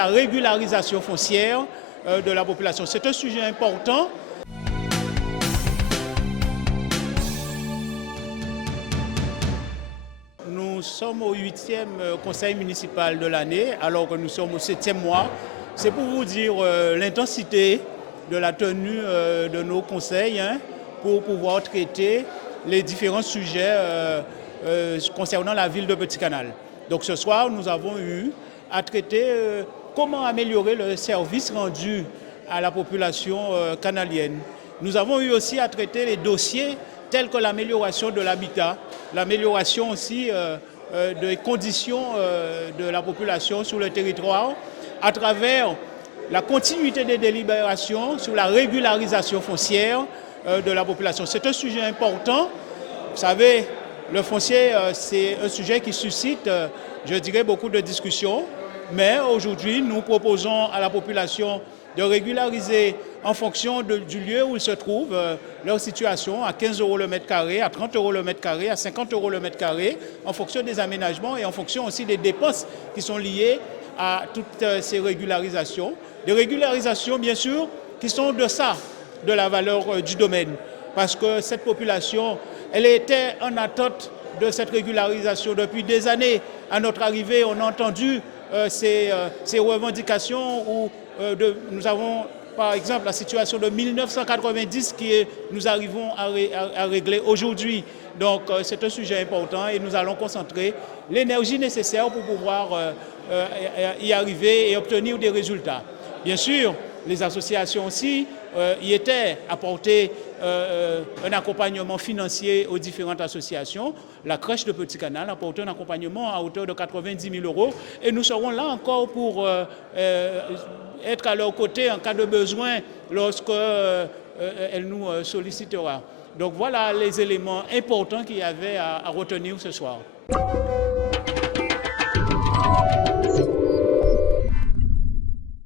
la régularisation foncière de la population. C'est un sujet important. Nous sommes au 8e conseil municipal de l'année, alors que nous sommes au 7e mois. C'est pour vous dire l'intensité de la tenue de nos conseils pour pouvoir traiter les différents sujets concernant la ville de Petit-Canal. Donc ce soir, nous avons eu à traiter comment améliorer le service rendu à la population canalienne. Nous avons eu aussi à traiter les dossiers tels que l'amélioration de l'habitat, l'amélioration aussi des conditions de la population sur le territoire à travers la continuité des délibérations sur la régularisation foncière de la population. C'est un sujet important. Vous savez, le foncier, c'est un sujet qui suscite, je dirais, beaucoup de discussions. Mais aujourd'hui, nous proposons à la population de régulariser en fonction du lieu où ils se trouvent leur situation à 15 € le mètre carré, à 30 € le mètre carré, à 50 € le mètre carré, en fonction des aménagements et en fonction aussi des dépenses qui sont liées à toutes ces régularisations. Des régularisations, bien sûr, qui sont en deçà de la valeur du domaine. Parce que cette population, elle était en attente de cette régularisation depuis des années. À notre arrivée, on a entendu ces revendications où nous avons, par exemple, la situation de 1990 nous arrivons à régler aujourd'hui. Donc, c'est un sujet important et nous allons concentrer l'énergie nécessaire pour pouvoir y arriver et obtenir des résultats. Bien sûr, les associations aussi y étaient apporter un accompagnement financier aux différentes associations. La crèche de Petit-Canal a apporté un accompagnement à hauteur de 90 000 € et nous serons là encore pour être à leur côté en cas de besoin lorsque elle nous sollicitera. Donc voilà les éléments importants qu'il y avait à retenir ce soir.